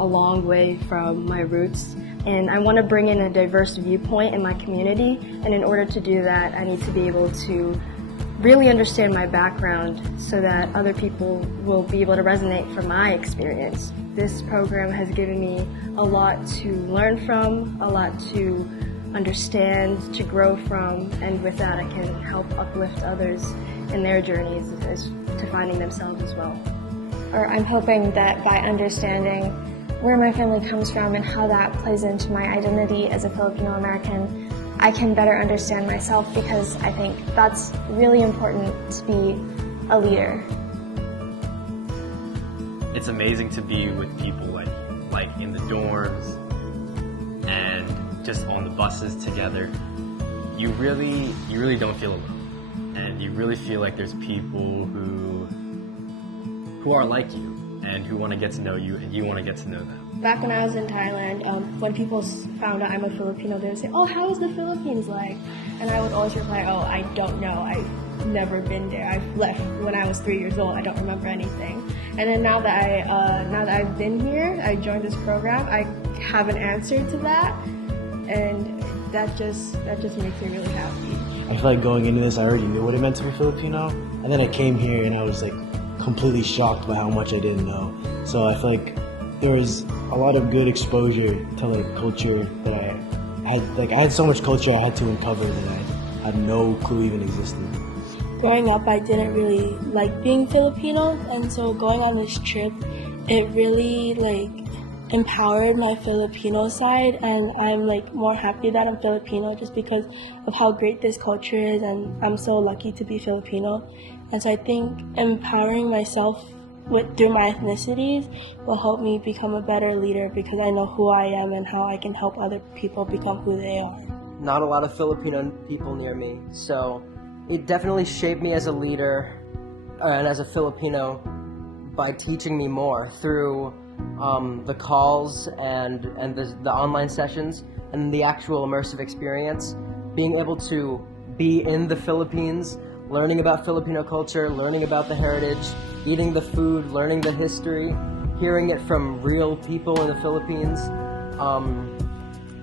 a long way from my roots, and I want to bring in a diverse viewpoint in my community, and in order to do that, I need to be able to really understand my background so that other people will be able to resonate from my experience. This program has given me a lot to learn from, a lot to understand, to grow from, and with that I can help uplift others in their journeys to finding themselves as well. Or I'm hoping that by understanding where my family comes from and how that plays into my identity as a Filipino American, I can better understand myself, because I think that's really important to be a leader. It's amazing to be with people like in the dorms and just on the buses together. You really don't feel alone, and you really feel like there's people who are like you and who want to get to know you, and you want to get to know them. Back when I was in Thailand, when people found out I'm a Filipino, they would say, "Oh, how is the Philippines like?" And I would always reply, "Oh, I don't know. I've never been there. I've left when I was 3 years old. I don't remember anything." And then now that I've been here, I joined this program, I have an answer to that, and that just makes me really happy. I feel like going into this, I already knew what it meant to be Filipino, and then I came here and I was like completely shocked by how much I didn't know. So I feel like there was a lot of good exposure to like culture that I had so much culture I had to uncover that I had no clue even existed. Growing up, I didn't really like being Filipino, and so going on this trip, it really empowered my Filipino side, and I'm more happy that I'm Filipino just because of how great this culture is, and I'm so lucky to be Filipino. And so I think empowering myself through my ethnicities will help me become a better leader, because I know who I am and how I can help other people become who they are. Not a lot of Filipino people near me, so it definitely shaped me as a leader and as a Filipino by teaching me more through the calls and the online sessions and the actual immersive experience. Being able to be in the Philippines, learning about Filipino culture, learning about the heritage, eating the food, learning the history, hearing it from real people in the Philippines.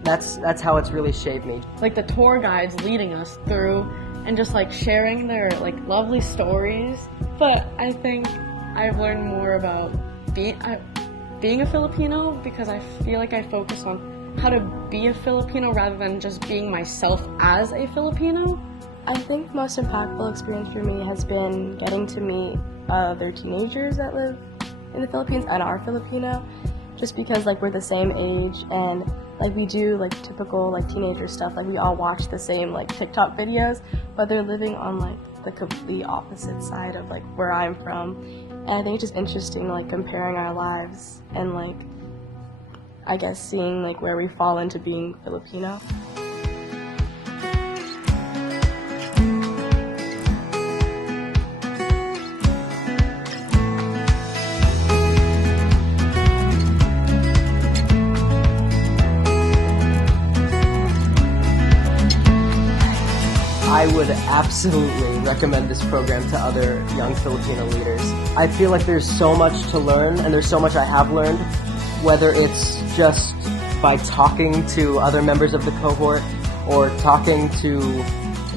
That's how it's really shaped me. Like the tour guides leading us through and just sharing their lovely stories. But I think I've learned more about being a Filipino, because I feel like I focus on how to be a Filipino rather than just being myself as a Filipino. I think the most impactful experience for me has been getting to meet other teenagers that live in the Philippines and are Filipino, just because we're the same age, and we do typical teenager stuff. We all watch the same TikTok videos, but they're living on the complete opposite side of where I'm from. And I think it's just interesting comparing our lives and I guess seeing where we fall into being Filipino. I would absolutely recommend this program to other young Filipino leaders. I feel like there's so much to learn, and there's so much I have learned, whether it's just by talking to other members of the cohort or talking to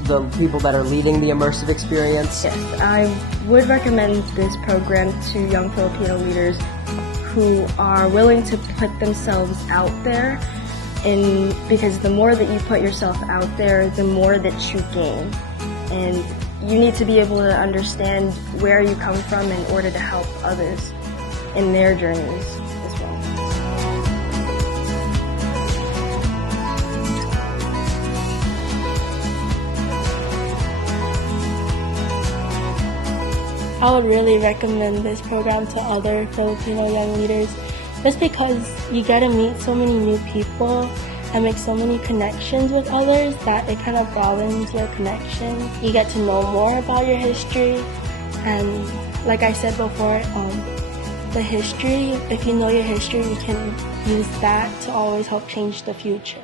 the people that are leading the immersive experience. Yes, I would recommend this program to young Filipino leaders who are willing to put themselves out there, because the more that you put yourself out there, the more that you gain. And you need to be able to understand where you come from in order to help others in their journeys as well. I would really recommend this program to other Filipino young leaders, just because you get to meet so many new people and make so many connections with others that it kind of broadens your connection. You get to know more about your history, and like I said before, the history, if you know your history, you can use that to always help change the future.